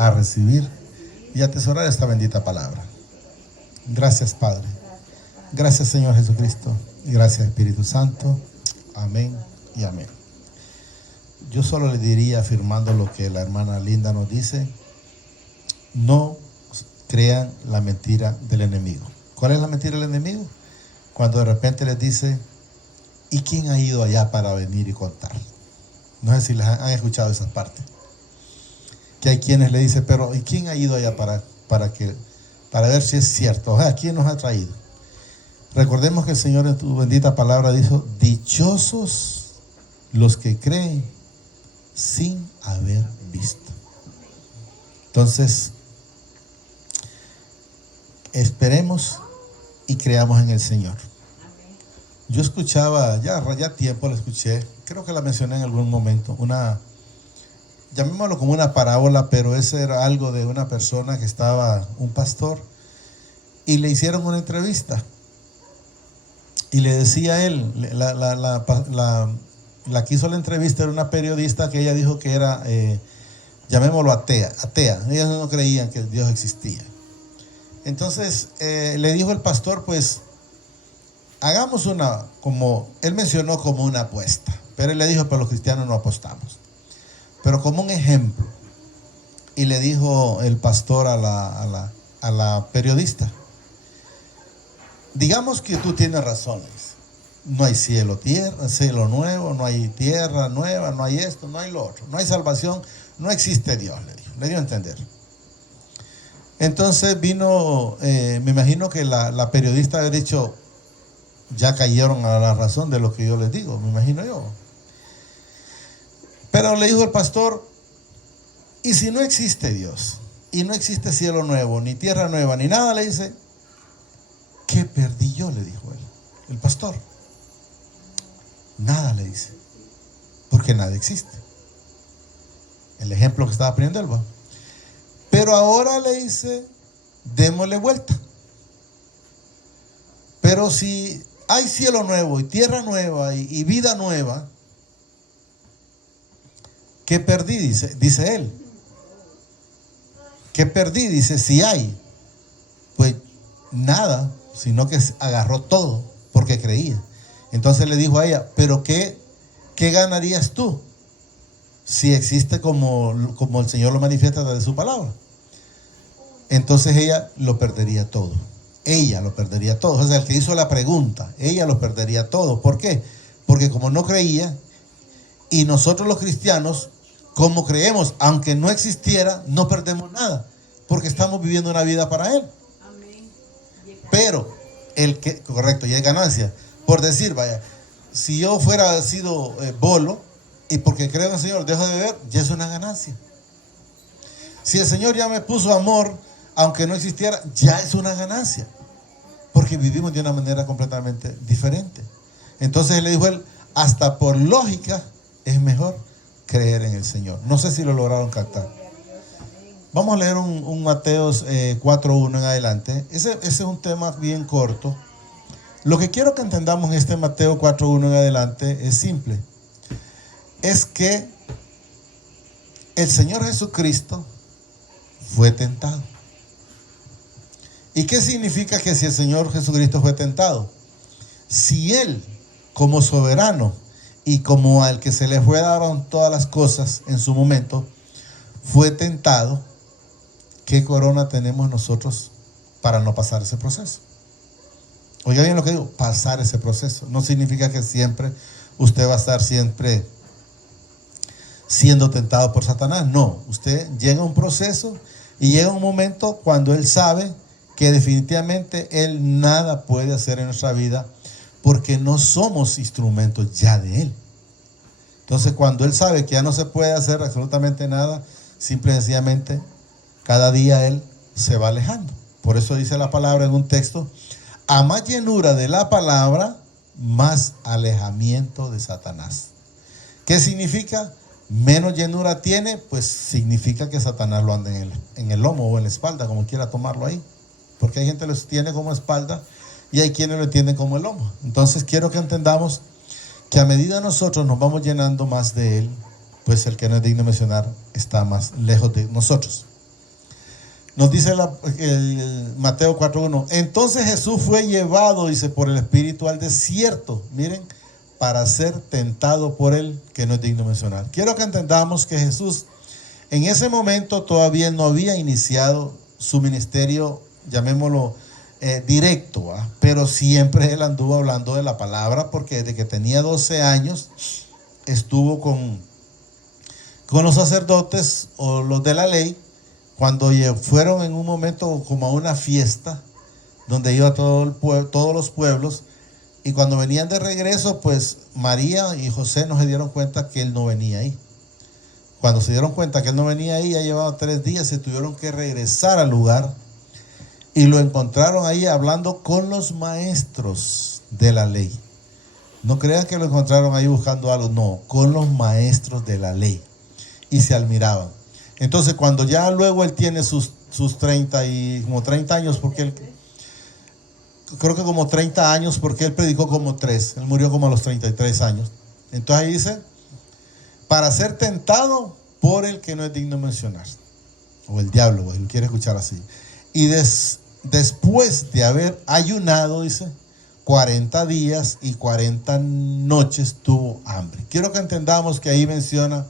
a recibir y atesorar esta bendita palabra. Gracias, Padre. Gracias, Señor Jesucristo. Y gracias, Espíritu Santo. Amén y amén. Yo solo le diría, afirmando lo que la hermana Linda nos dice: no crean la mentira del enemigo. ¿Cuál es la mentira del enemigo? Cuando de repente les dice: ¿y quién ha ido allá para venir y contar? No sé si les han escuchado esas partes. Que hay quienes le dicen: pero ¿y quién ha ido allá para ver si es cierto? O sea, ¿quién nos ha traído? Recordemos que el Señor en tu bendita palabra dijo: dichosos los que creen sin haber visto. Entonces, esperemos y creamos en el Señor. Yo escuchaba, ya tiempo la escuché, creo que la mencioné en algún momento, llamémoslo como una parábola, pero ese era algo de una persona que estaba, un pastor, y le hicieron una entrevista. Y le decía a él, la que hizo la entrevista era una periodista que ella dijo que era, llamémoslo atea. Ellas no creían que Dios existía. Entonces le dijo el pastor: pues hagamos como él mencionó, como una apuesta. Pero él le dijo: pero los cristianos no apostamos. Pero como un ejemplo. Y le dijo el pastor a la periodista: digamos que tú tienes razones. No hay cielo nuevo, no hay tierra nueva, no hay esto, no hay lo otro. No hay salvación, no existe Dios, le dijo. Le dio a entender. Entonces vino, me imagino que la periodista había dicho: ya cayeron a la razón de lo que yo les digo, me imagino yo. Pero le dijo el pastor: ¿y si no existe Dios? Y no existe cielo nuevo, ni tierra nueva, ni nada, le dice. ¿Qué perdí yo?, le dijo el pastor. Nada, le dice, porque nada existe. El ejemplo que estaba poniendo él, ¿va? Pero ahora, le dice, démosle vuelta. Pero si hay cielo nuevo y tierra nueva y vida nueva, ¿qué perdí? Dice él. ¿Qué perdí? Dice: si hay, pues nada, sino que agarró todo porque creía. Entonces le dijo a ella: pero ¿qué ganarías tú si existe como el Señor lo manifiesta desde su palabra? Entonces ella lo perdería todo. Ella lo perdería todo. O sea, el que hizo la pregunta, ella lo perdería todo. ¿Por qué? Porque como no creía, y nosotros los cristianos, como creemos, aunque no existiera, no perdemos nada, porque estamos viviendo una vida para Él. Pero correcto, y hay ganancia. Por decir, vaya, si yo fuera sido bolo, y porque creo en el Señor dejo de beber, ya es una ganancia. Si el Señor ya me puso amor, aunque no existiera, ya es una ganancia, porque vivimos de una manera completamente diferente. Entonces le dijo él: hasta por lógica es mejor creer en el Señor. No sé si lo lograron captar. Vamos a leer un Mateos 4:1 en adelante. Ese es un tema bien corto. Lo que quiero que entendamos en este Mateo 4:1 en adelante es simple. Es que el Señor Jesucristo fue tentado. ¿Y qué significa que si el Señor Jesucristo fue tentado? Si Él, como soberano y como al que se le fue daron todas las cosas en su momento, fue tentado, ¿qué corona tenemos nosotros para no pasar ese proceso? Oiga bien lo que digo: pasar ese proceso. No significa que siempre usted va a estar siempre siendo tentado por Satanás. No, usted llega a un proceso y llega un momento cuando él sabe que definitivamente él nada puede hacer en nuestra vida, porque no somos instrumentos ya de él. Entonces, cuando él sabe que ya no se puede hacer absolutamente nada, simple y sencillamente cada día él se va alejando. Por eso dice la palabra en un texto: a más llenura de la palabra, más alejamiento de Satanás. ¿Qué significa? Menos llenura tiene, pues significa que Satanás lo anda en el lomo o en la espalda, como quiera tomarlo ahí. Porque hay gente que los tiene como espalda y hay quienes lo entienden como el lomo. Entonces quiero que entendamos que a medida nosotros nos vamos llenando más de él, pues el que no es digno de mencionar está más lejos de nosotros. Nos dice el Mateo 4:1. Entonces Jesús fue llevado, dice, por el Espíritu al desierto. Miren, para ser tentado por él, que no es digno mencionar. Quiero que entendamos que Jesús en ese momento todavía no había iniciado su ministerio, llamémoslo directo, ¿va? Pero siempre él anduvo hablando de la palabra, porque desde que tenía 12 años estuvo con los sacerdotes o los de la ley, cuando fueron en un momento como a una fiesta donde iba todos los pueblos, y cuando venían de regreso, pues María y José no se dieron cuenta que él no venía ahí. Cuando se dieron cuenta que él no venía ahí, ya llevaba 3 días, se tuvieron que regresar al lugar y lo encontraron ahí hablando con los maestros de la ley. No crean que lo encontraron ahí buscando algo, no, con los maestros de la ley. Y se admiraban. Entonces, cuando ya luego él tiene sus 30 años, porque él, creo que como 30 años, porque él predicó como 3, él murió como a los 33 años. Entonces ahí dice, para ser tentado por el que no es digno mencionar, o el diablo, él quiere escuchar así. Y después de haber ayunado, dice, 40 días y 40 noches tuvo hambre. Quiero que entendamos que ahí menciona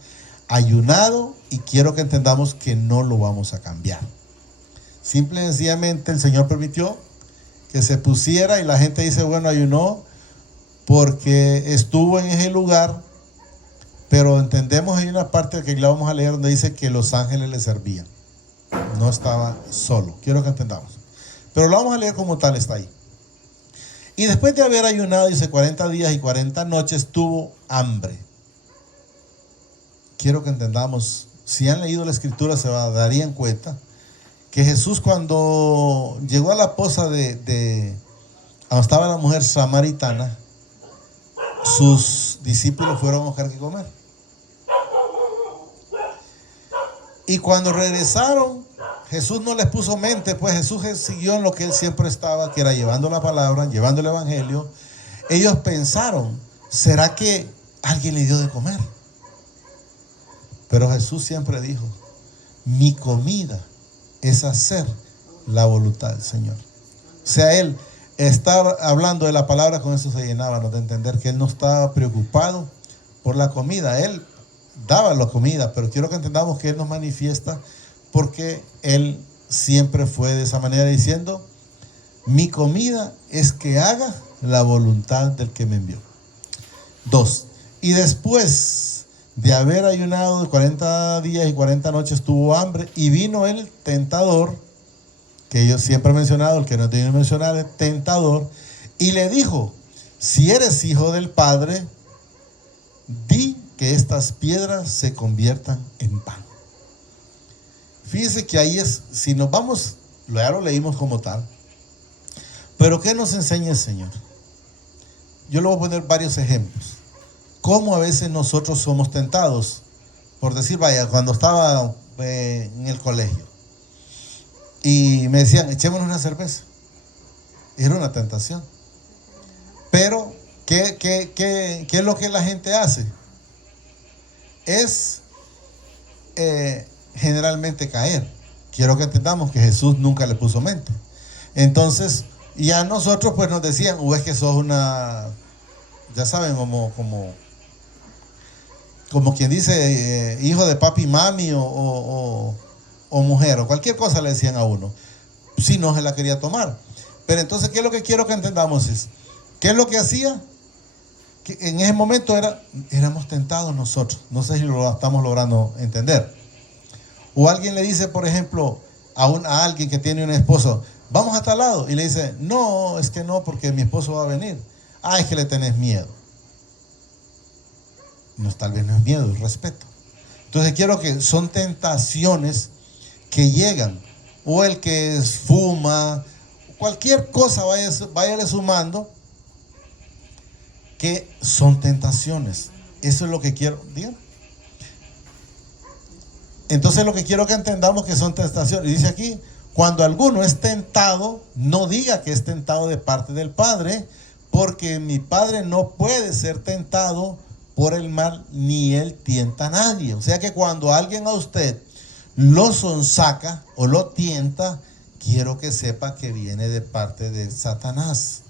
ayunado, y quiero que entendamos que no lo vamos a cambiar. Simple y sencillamente el Señor permitió que se pusiera, y la gente dice, bueno, ayunó porque estuvo en ese lugar, pero entendemos, hay una parte que la vamos a leer donde dice que los ángeles le servían. No estaba solo. Quiero que entendamos. Pero lo vamos a leer como tal, está ahí. Y después de haber ayunado, dice, 40 días y 40 noches tuvo hambre. Quiero que entendamos, si han leído la escritura se darían cuenta que Jesús, cuando llegó a la poza donde estaba la mujer samaritana, sus discípulos fueron a buscar qué comer. Y cuando regresaron, Jesús no les puso mente, pues Jesús siguió en lo que él siempre estaba, que era llevando la palabra, llevando el evangelio. Ellos pensaron, ¿será que alguien le dio de comer? Pero Jesús siempre dijo, mi comida es hacer la voluntad del Señor. O sea, él estaba hablando de la palabra, con eso se llenaba de entender que él no estaba preocupado por la comida. Él daba la comida, pero quiero que entendamos que él nos manifiesta porque él siempre fue de esa manera diciendo, mi comida es que haga la voluntad del que me envió. 2. Y después de haber ayunado de 40 días y 40 noches tuvo hambre, y vino el tentador, que yo siempre he mencionado, el que no tiene que mencionar, el tentador, y le dijo, si eres hijo del Padre, di que estas piedras se conviertan en pan. Fíjese que ahí es, si nos vamos, ya lo leímos como tal, pero ¿qué nos enseña el Señor? Yo le voy a poner varios ejemplos. Cómo a veces nosotros somos tentados, por decir, vaya, cuando estaba en el colegio y me decían, echémonos una cerveza, era una tentación. Pero ¿qué es lo que la gente hace? Es generalmente caer. Quiero que entendamos que Jesús nunca le puso mente. Entonces, y a nosotros pues nos decían, es que sos una, ya saben, como quien dice, hijo de papi y mami o mujer, o cualquier cosa le decían a uno, si no se la quería tomar. Pero entonces, ¿qué es lo que quiero que entendamos? ¿Qué es lo que hacía? Que en ese momento éramos tentados nosotros. No sé si lo estamos logrando entender. O alguien le dice, por ejemplo, a alguien que tiene un esposo, vamos a tal lado, y le dice, no, es que no, porque mi esposo va a venir. Es que le tenés miedo. No, tal vez no es miedo, es respeto. Entonces quiero que son tentaciones que llegan, o el que fuma, cualquier cosa vaya sumando, que son tentaciones. Eso es lo que quiero, ¿digan? Entonces lo que quiero que entendamos que son tentaciones. Y dice aquí, cuando alguno es tentado, no diga que es tentado de parte del Padre, porque mi Padre no puede ser tentado por el mal, ni él tienta a nadie. O sea que cuando alguien a usted lo sonsaca o lo tienta, quiero que sepa que viene de parte de Satanás.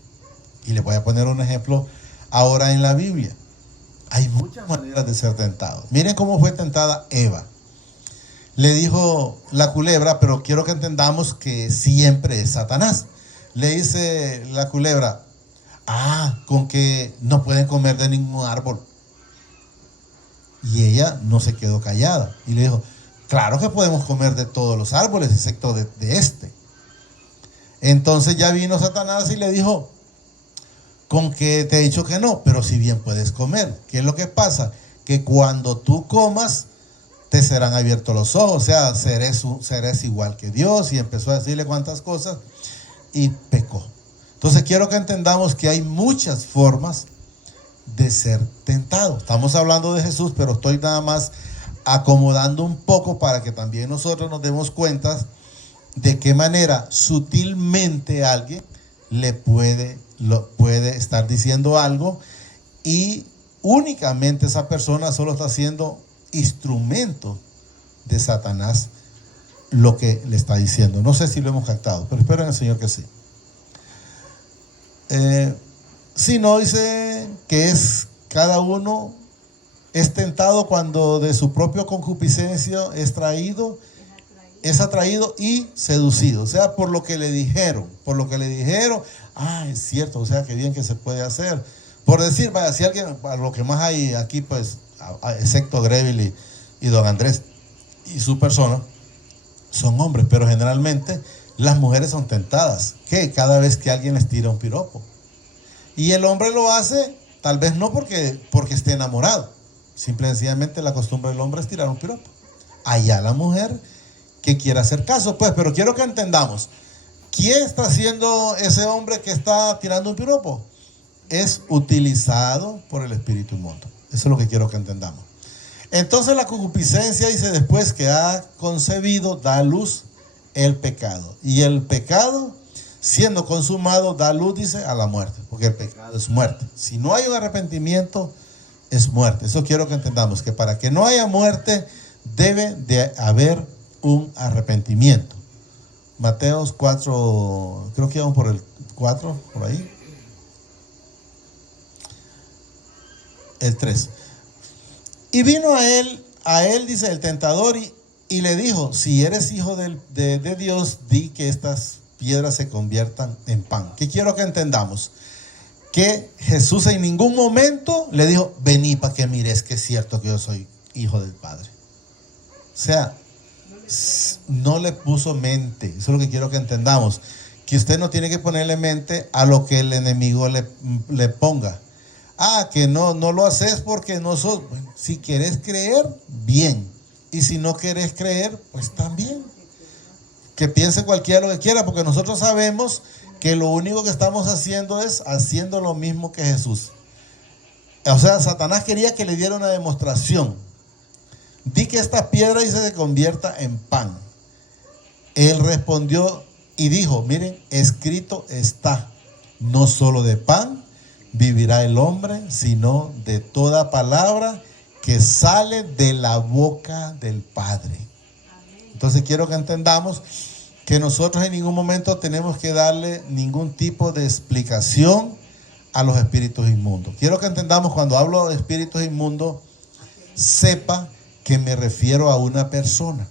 Y le voy a poner un ejemplo ahora en la Biblia. Hay muchas maneras de ser tentados. Miren cómo fue tentada Eva. Le dijo la culebra, pero quiero que entendamos que siempre es Satanás. Le dice la culebra, con que no pueden comer de ningún árbol. Y ella no se quedó callada. Y le dijo, claro que podemos comer de todos los árboles, excepto de este. Entonces ya vino Satanás y le dijo, con que te he dicho que no, pero si bien puedes comer. ¿Qué es lo que pasa? Que cuando tú comas, te serán abiertos los ojos, o sea, serás igual que Dios. Y empezó a decirle cuantas cosas y pecó. Entonces quiero que entendamos que hay muchas formas de ser tentado. Estamos hablando de Jesús, pero estoy nada más acomodando un poco para que también nosotros nos demos cuenta de qué manera sutilmente alguien puede estar diciendo algo y únicamente esa persona solo está siendo instrumento de Satanás lo que le está diciendo. No sé si lo hemos captado, pero espero en el Señor que sí. Si no, dice que cada uno es tentado cuando de su propio concupiscencia es atraído y seducido. O sea, por lo que le dijeron. Es cierto, o sea, qué bien que se puede hacer. Por decir, vaya, si alguien, a lo que más hay aquí, pues, excepto Greville y don Andrés y su persona, son hombres, pero generalmente las mujeres son tentadas, que cada vez que alguien les tira un piropo. Y el hombre lo hace, tal vez no porque esté enamorado, simple y sencillamente la costumbre del hombre es tirar un piropo. Allá la mujer que quiera hacer caso, pues, pero quiero que entendamos, ¿quién está haciendo ese hombre que está tirando un piropo? Es utilizado por el espíritu inmundo. Eso es lo que quiero que entendamos. Entonces la concupiscencia dice, después que ha concebido, da a luz el pecado. Y el pecado, siendo consumado, da luz, dice, a la muerte. Porque el pecado es muerte. Si no hay un arrepentimiento, es muerte. Eso quiero que entendamos, que para que no haya muerte, debe de haber un arrepentimiento. Mateos 4, creo que vamos por el 4, por ahí. El 3. Y vino a él dice el tentador y le dijo, si eres hijo de Dios, di que estas piedras se conviertan en pan. ¿Qué quiero que entendamos? Que Jesús en ningún momento le dijo, vení para que mires que es cierto que yo soy hijo del Padre. O sea, no le puso mente. Eso es lo que quiero que entendamos. Que usted no tiene que ponerle mente a lo que el enemigo le ponga. Que no lo haces porque no sos. Bueno, si quieres creer, bien. Y si no quieres creer, pues también. Que piense cualquiera lo que quiera, porque nosotros sabemos que lo único que estamos haciendo es haciendo lo mismo que Jesús. O sea, Satanás quería que le diera una demostración. Di que esta piedra se convierta en pan. Él respondió y dijo, miren, escrito está, no solo de pan vivirá el hombre, sino de toda palabra que sale de la boca del Padre. Entonces quiero que entendamos que nosotros en ningún momento tenemos que darle ningún tipo de explicación a los espíritus inmundos. Quiero que entendamos, cuando hablo de espíritus inmundos, sepa que me refiero a una persona.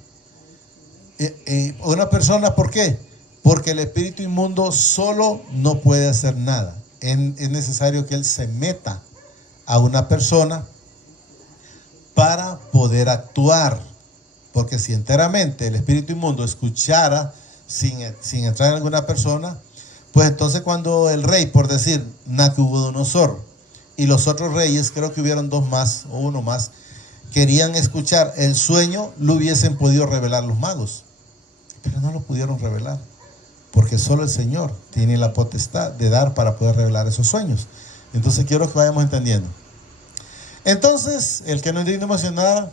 Una persona, ¿por qué? Porque el espíritu inmundo solo no puede hacer nada. Es necesario que él se meta a una persona para poder actuar. Porque si enteramente el espíritu inmundo escuchara sin entrar en alguna persona, pues entonces cuando el rey, por decir, Nabucodonosor y los otros reyes, creo que hubieron dos más o uno más, querían escuchar el sueño, lo hubiesen podido revelar los magos, pero no lo pudieron revelar, porque solo el Señor tiene la potestad de dar para poder revelar esos sueños. Entonces quiero que vayamos entendiendo. Entonces el que no es digno de mencionar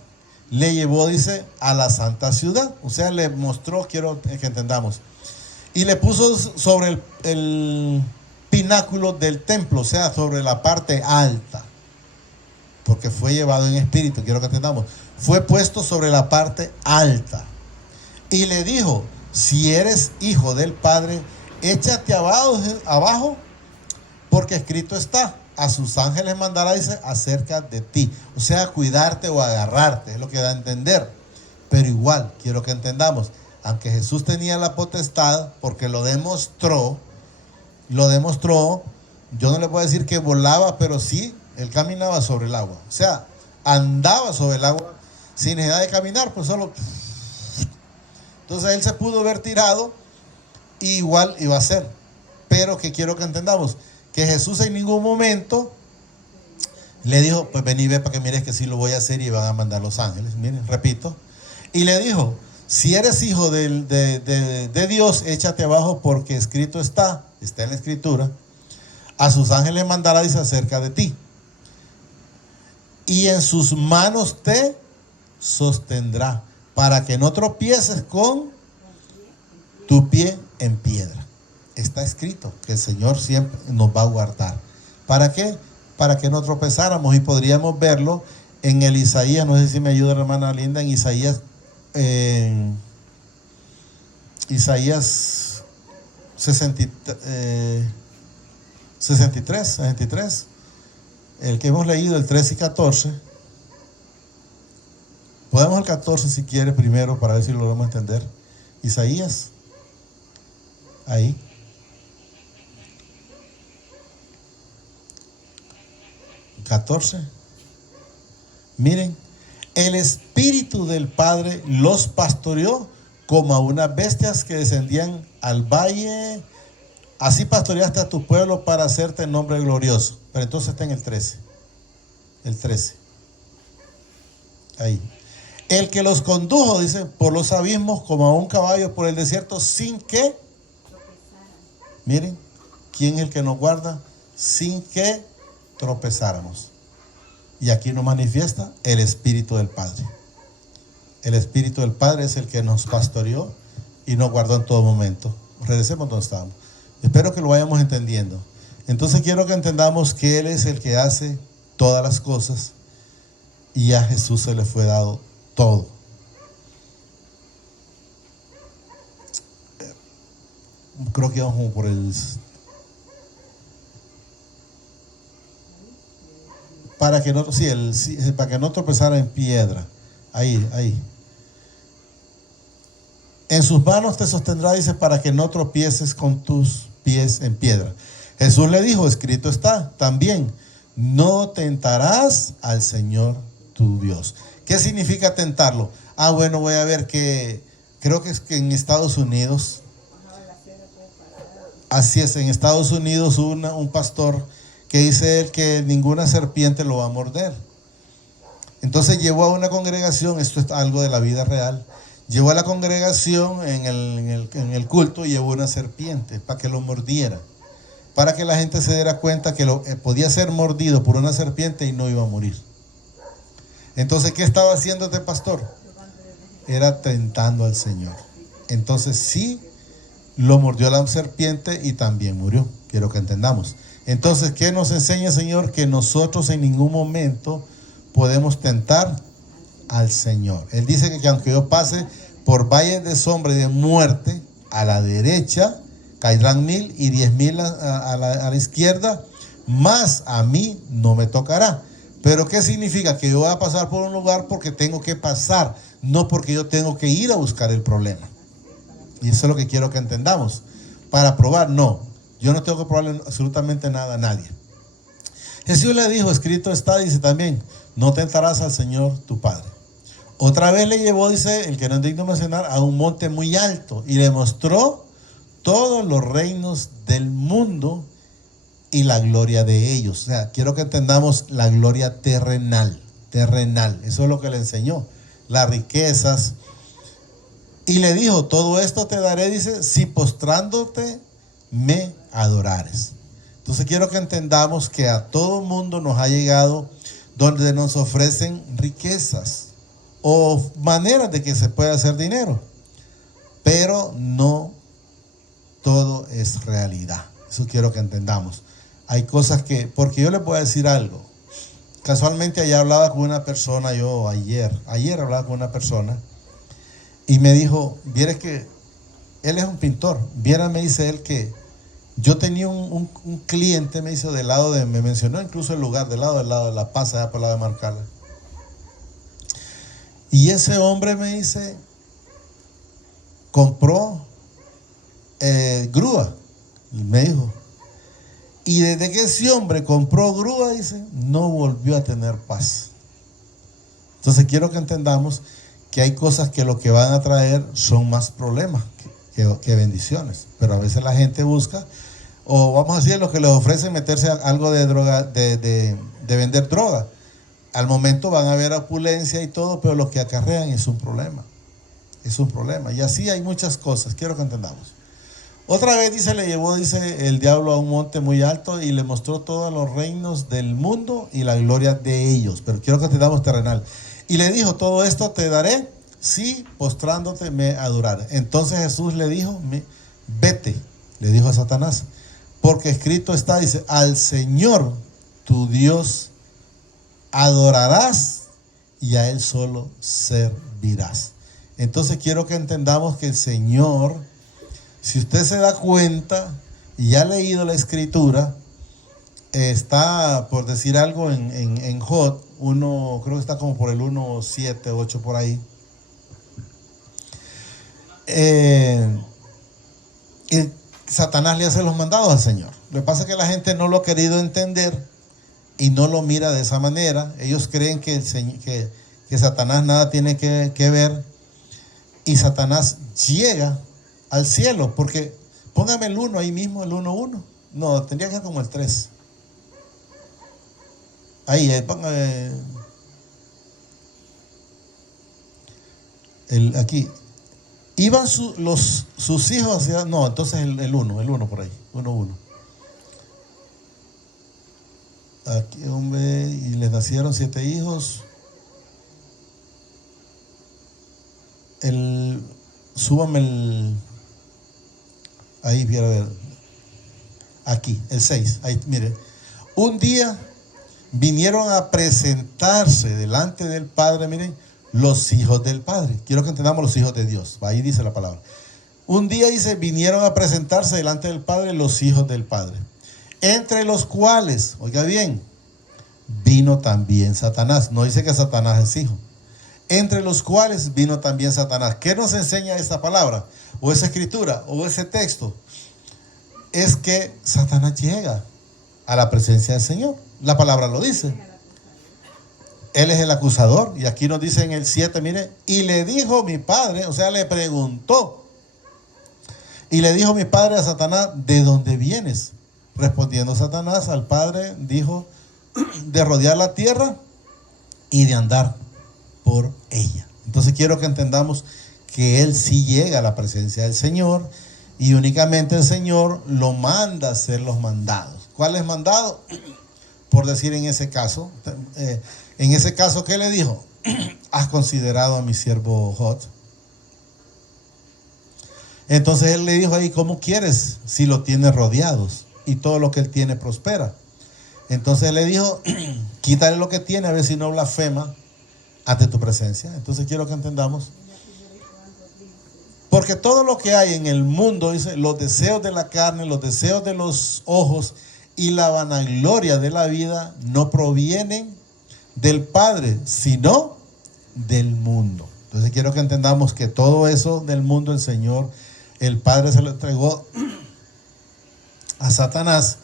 le llevó, dice, a la santa ciudad, o sea, le mostró, quiero que entendamos, y le puso sobre el pináculo del templo, o sea, sobre la parte alta, porque fue llevado en espíritu. Quiero que entendamos, fue puesto sobre la parte alta. Y le dijo, si eres hijo del Padre, échate abajo, porque escrito está, a sus ángeles mandará, dice, acerca de ti. O sea, cuidarte o agarrarte, es lo que da a entender. Pero igual, quiero que entendamos, aunque Jesús tenía la potestad, porque lo demostró, yo no le puedo decir que volaba, pero sí, él caminaba sobre el agua. O sea, andaba sobre el agua sin necesidad de caminar, pues solo. Entonces él se pudo ver tirado, y igual iba a ser. Pero que quiero que entendamos, que Jesús en ningún momento le dijo, pues ven y ve para que mires que sí lo voy a hacer y van a mandar los ángeles. Miren, repito. Y le dijo, si eres hijo de Dios, échate abajo porque escrito está en la escritura, a sus ángeles mandará, dice, acerca de ti. Y en sus manos te sostendrá, para que no tropieces con tu pie en piedra. Está escrito que el Señor siempre nos va a guardar. ¿Para qué? Para que no tropezáramos, y podríamos verlo en el Isaías, no sé si me ayuda la hermana Linda, en Isaías 63, el que hemos leído, el 13 y 14. Podemos el 14 si quiere primero, para ver si lo vamos a entender. Isaías, ahí. ¿14? Miren, el Espíritu del Padre los pastoreó como a unas bestias que descendían al valle. Así pastoreaste a tu pueblo para hacerte nombre glorioso. Pero entonces está en el 13. El 13. Ahí. El que los condujo, dice, por los abismos como a un caballo por el desierto sin que. Miren, ¿quién es el que nos guarda? Sin que tropezáramos. Y aquí nos manifiesta el Espíritu del Padre. El Espíritu del Padre es el que nos pastoreó y nos guardó en todo momento. Regresemos donde estábamos. Espero que lo vayamos entendiendo. Entonces quiero que entendamos que Él es el que hace todas las cosas, y a Jesús se le fue dado todo. Creo que vamos por el... Para que no tropezara en piedra. Ahí. En sus manos te sostendrá, dice, para que no tropieces con tus pies en piedra. Jesús le dijo, escrito está también, no tentarás al Señor tu Dios. ¿Qué significa tentarlo? Bueno, voy a ver que, creo que es que en Estados Unidos, así es, en Estados Unidos hubo un pastor que dice él que ninguna serpiente lo va a morder. Entonces llevó a una congregación, esto es algo de la vida real, llevó a la congregación en el culto, y llevó una serpiente para que lo mordiera, para que la gente se diera cuenta que podía ser mordido por una serpiente y no iba a morir. Entonces, ¿qué estaba haciendo este pastor? Era tentando al Señor. Entonces sí, lo mordió la serpiente y también murió. Quiero que entendamos. Entonces, ¿qué nos enseña el Señor? Que nosotros en ningún momento podemos tentar al Señor. Él dice que aunque yo pase por valles de sombra y de muerte, a la derecha caerán 1000 y 10,000 a la izquierda, mas a mí no me tocará. Pero ¿qué significa? Que yo voy a pasar por un lugar porque tengo que pasar, no porque yo tengo que ir a buscar el problema. Y eso es lo que quiero que entendamos. Para probar, no. Yo no tengo que probarle absolutamente nada a nadie. Jesús le dijo, escrito está, dice también, no tentarás al Señor tu Padre. Otra vez le llevó, dice, el que no es digno de mencionar, a un monte muy alto y le mostró todos los reinos del mundo y la gloria de ellos. O sea, quiero que entendamos la gloria terrenal. Eso es lo que le enseñó. Las riquezas. Y le dijo, todo esto te daré, dice, si postrándote me adorares. Entonces quiero que entendamos que a todo mundo nos ha llegado donde nos ofrecen riquezas o maneras de que se pueda hacer dinero, pero no todo es realidad. Eso quiero que entendamos. Hay cosas que, porque yo les voy a decir algo. Casualmente ayer hablaba con una persona, ayer hablaba con una persona, Y me dijo, viera que él es un pintor. Viera, me dice él, que yo tenía un cliente, me hizo del lado me mencionó incluso el lugar, del lado de La Paz, allá por el lado de Marcala. Y ese hombre, me dice, compró grúa, me dijo. Y desde que ese hombre compró grúa, dice, no volvió a tener paz. Entonces quiero que entendamos que hay cosas que lo que van a traer son más problemas que bendiciones. Pero a veces la gente busca, o vamos a decir, lo que les ofrece meterse a algo de droga, de vender droga. Al momento van a haber opulencia y todo, pero lo que acarrean es un problema. Es un problema. Y así hay muchas cosas. Quiero que entendamos. Otra vez, dice, le llevó, dice, el diablo a un monte muy alto y le mostró todos los reinos del mundo y la gloria de ellos. Pero quiero que entendamos terrenal. Y le dijo, todo esto te daré si postrándote me adorar. Entonces Jesús le dijo, vete, le dijo a Satanás, porque escrito está, dice, al Señor tu Dios adorarás y a Él solo servirás. Entonces quiero que entendamos que el Señor, si usted se da cuenta y ya ha leído la escritura, está, por decir algo, en Job, creo que está como por el 1:7, 8 por ahí. Satanás le hace los mandados al Señor. Lo que pasa es que la gente no lo ha querido entender y no lo mira de esa manera. Ellos creen que Satanás nada tiene que ver, y Satanás llega al cielo, porque póngame el 1 ahí mismo, el 1:1. No, tendría que ser como el 3. Ahí, póngame aquí. Iban sus hijos hacia, no, entonces el 1 por ahí, 1:1. Aquí, hombre, y les nacieron 7 hijos. Súbame ahí, quiero ver. Aquí, el 6, ahí, mire. Un día vinieron a presentarse delante del Padre, miren, los hijos del Padre. Quiero que entendamos los hijos de Dios. Ahí dice la palabra. Un día, dice, vinieron a presentarse delante del Padre los hijos del Padre, entre los cuales, oiga bien, vino también Satanás. No dice que Satanás es hijo. Entre los cuales vino también Satanás. ¿Qué nos enseña esta palabra? O esa escritura, o ese texto. Es que Satanás llega a la presencia del Señor. La palabra lo dice. Él es el acusador. Y aquí nos dice en el 7, mire, y le dijo mi padre, o sea, le preguntó. Y le dijo mi padre a Satanás, ¿de dónde vienes? Respondiendo Satanás al Padre, dijo, de rodear la tierra y de andar por ella. Entonces quiero que entendamos que él sí llega a la presencia del Señor, y únicamente el Señor lo manda a hacer los mandados. ¿Cuáles mandados? Por decir en ese caso, ¿qué le dijo? ¿Has considerado a mi siervo Job? Entonces él le dijo ahí, ¿cómo quieres si lo tienes rodeados y todo lo que él tiene prospera? Entonces él le dijo, quítale lo que tiene a ver si no blasfema ante tu presencia. Entonces quiero que entendamos, porque todo lo que hay en el mundo, dice, los deseos de la carne, los deseos de los ojos y la vanagloria de la vida no provienen del Padre, sino del mundo. Entonces quiero que entendamos que todo eso del mundo, el Señor, el Padre se lo entregó a Satanás,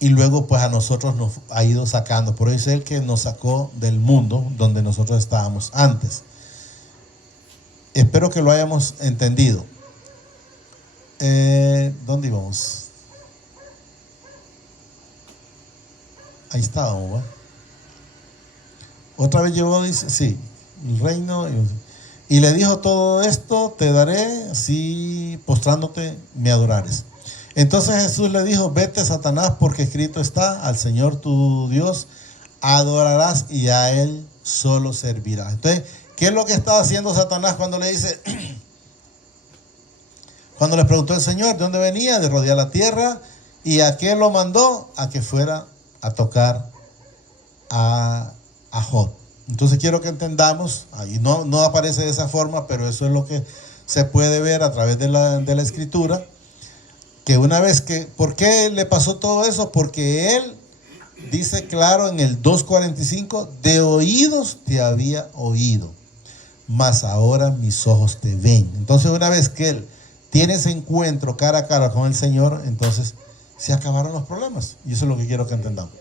y luego pues a nosotros nos ha ido sacando. Por eso es el que nos sacó del mundo donde nosotros estábamos antes. Espero que lo hayamos entendido. ¿Dónde íbamos? Ahí estábamos, ¿verdad? Otra vez llegó, dice, sí, el reino. Y le dijo, todo esto te daré si postrándote me adorares. Entonces Jesús le dijo, vete, Satanás, porque escrito está, al Señor tu Dios adorarás y a Él solo servirás. Entonces, ¿qué es lo que estaba haciendo Satanás cuando le dice, cuando le preguntó el Señor de dónde venía? De rodear la tierra. ¿Y a qué lo mandó? A que fuera a tocar a Job. Entonces quiero que entendamos, ahí no aparece de esa forma, pero eso es lo que se puede ver a través de la escritura, que una vez que, ¿por qué le pasó todo eso? Porque él dice claro en el 2:45, de oídos te había oído, mas ahora mis ojos te ven. Entonces una vez que él tiene ese encuentro cara a cara con el Señor, entonces se acabaron los problemas. Y eso es lo que quiero que entendamos.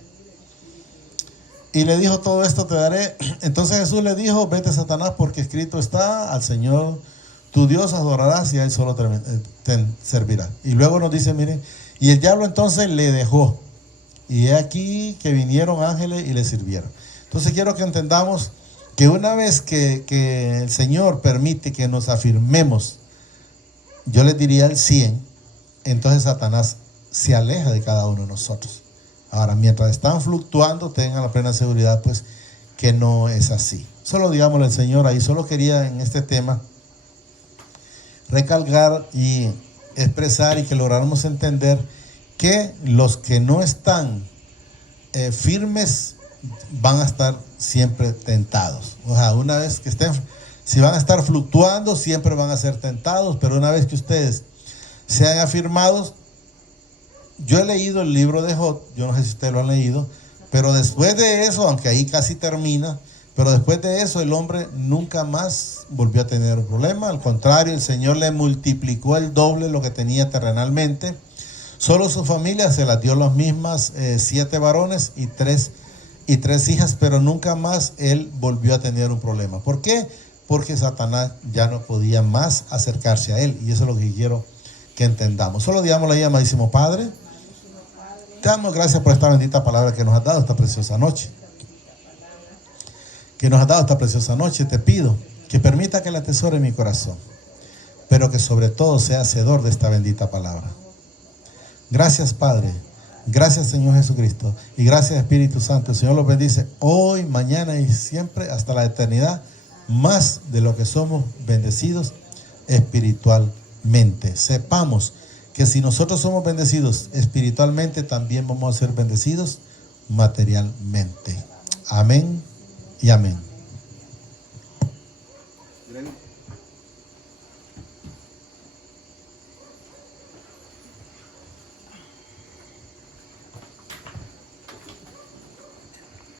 Y le dijo, todo esto te daré. Entonces Jesús le dijo, vete Satanás, porque escrito está, al Señor tu Dios adorarás y a él solo te servirá. Y luego nos dice, miren, y el diablo entonces le dejó. Y he aquí que vinieron ángeles y le sirvieron. Entonces quiero que entendamos que una vez que el Señor permite que nos afirmemos, yo les diría el 100, entonces Satanás se aleja de cada uno de nosotros. Ahora, mientras están fluctuando, tengan la plena seguridad, pues, que no es así. Solo digámosle al Señor ahí, solo quería en este tema recalcar y expresar y que lográramos entender que los que no están firmes van a estar siempre tentados. O sea, una vez que estén, si van a estar fluctuando, siempre van a ser tentados, pero una vez que ustedes sean afirmados, yo he leído el libro de Job, yo no sé si ustedes lo han leído, pero después de eso, aunque ahí casi termina, pero después de eso el hombre nunca más volvió a tener un problema. Al contrario, el Señor le multiplicó el doble lo que tenía terrenalmente. Solo su familia se las dio las mismas, 7 varones y tres hijas, pero nunca más él volvió a tener un problema. ¿Por qué? Porque Satanás ya no podía más acercarse a él, y eso es lo que quiero que entendamos. Solo digámosle ahí, amadísimo Padre, te damos gracias por esta bendita palabra que nos has dado esta preciosa noche. Que nos has dado esta preciosa noche, te pido que permita que la atesore en mi corazón, pero que sobre todo sea hacedor de esta bendita palabra. Gracias, Padre. Gracias, Señor Jesucristo. Y gracias, Espíritu Santo. El Señor los bendice hoy, mañana y siempre hasta la eternidad, más de lo que somos bendecidos espiritualmente. Sepamos que si nosotros somos bendecidos espiritualmente, también vamos a ser bendecidos materialmente. Amén y amén.